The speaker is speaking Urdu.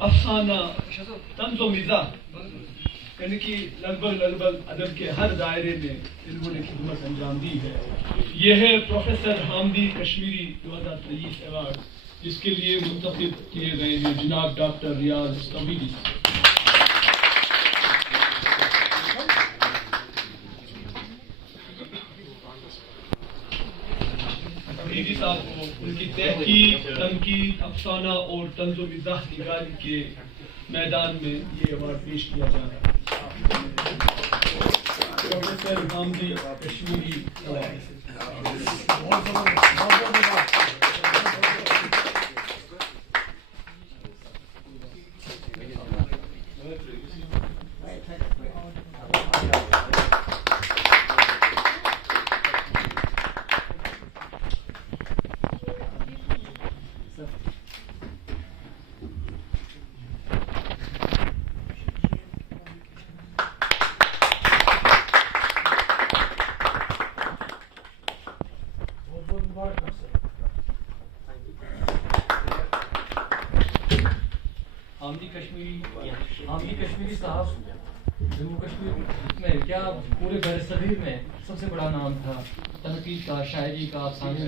افسانہ، طنز و مزاح، یعنی کہ لگ بھگ ادب کے ہر دائرے میں انہوں نے خدمت انجام دی ہے. یہ ہے پروفیسر حامدی کشمیری 2023 ایوارڈ، جس کے لیے منتخب کیے گئے ہیں جناب ڈاکٹر ریاض توحیدی. توحیدی صاحب کو ان کی تحقیق، تنقید، افسانہ اور طنز و مزاح نگاری کے میدان میں یہ ایوارڈ پیش کیا جا رہا ہے. Professor Hamidi Kashmiri award. حامدی کشمیری صاحب جموں کشمیر میں کیا پورے بر صغیر میں سب سے بڑا نام تھا، تنقید کا، شاعری کا، افسانے